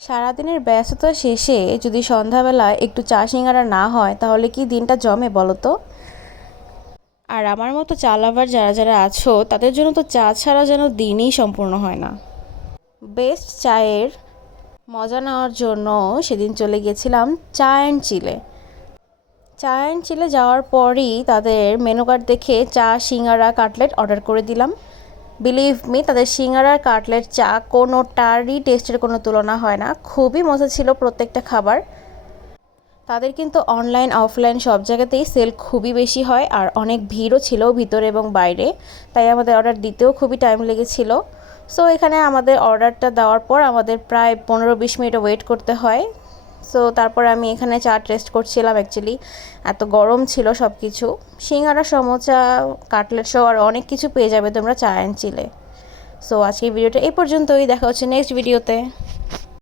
সারাদিনের ব্যস্ততা শেষে যদি সন্ধ্যাবেলায় একটু চা সিঙ্গারা না হয় তাহলে কি দিনটা জমে বলো তো। আর আমার মতো চা লাভার যারা যারা আছো তাদের জন্য তো চা ছাড়া যেন দিনই সম্পূর্ণ হয় না। বেস্ট চায়ের মজা নেওয়ার জন্য সেদিন চলে গেছিলাম চা অ্যান্ড চিলে। চা অ্যান্ড চিলে যাওয়ার পরই তাদের মেনু কার্ড দেখে চা সিঙ্গারা কাটলেট অর্ডার করে দিলাম। বিলিভ মি, তাদের সিঙ্গারার কাটলেট চা কোনোটারই টেস্টের কোনো তুলনা হয় না, খুবই মজা ছিল প্রত্যেকটা খাবার। তাদের কিন্তু অনলাইন অফলাইন সব জায়গাতেই সেল খুবই বেশি হয় আর অনেক ভিড়ও ছিল ভিতরে এবং বাইরে, তাই আমাদের অর্ডার দিতেও খুবই টাইম লেগেছিল। সো এখানে আমাদের অর্ডারটা দেওয়ার পর আমাদের প্রায় 15-20 মিনিট ওয়েট করতে হয়। সো তারপর আমি এখানে চা টেস্ট করছিলাম, অ্যাকচুয়ালি এত গরম ছিল সব কিছু। সিঙ্গারা সমোসা কাটলেট সহ আর অনেক কিছু পেয়ে যাবে তোমরা চা অ্যান্ড চিলে। সো আজকের ভিডিওটা এই পর্যন্তই, দেখা হচ্ছে নেক্সট ভিডিওতে।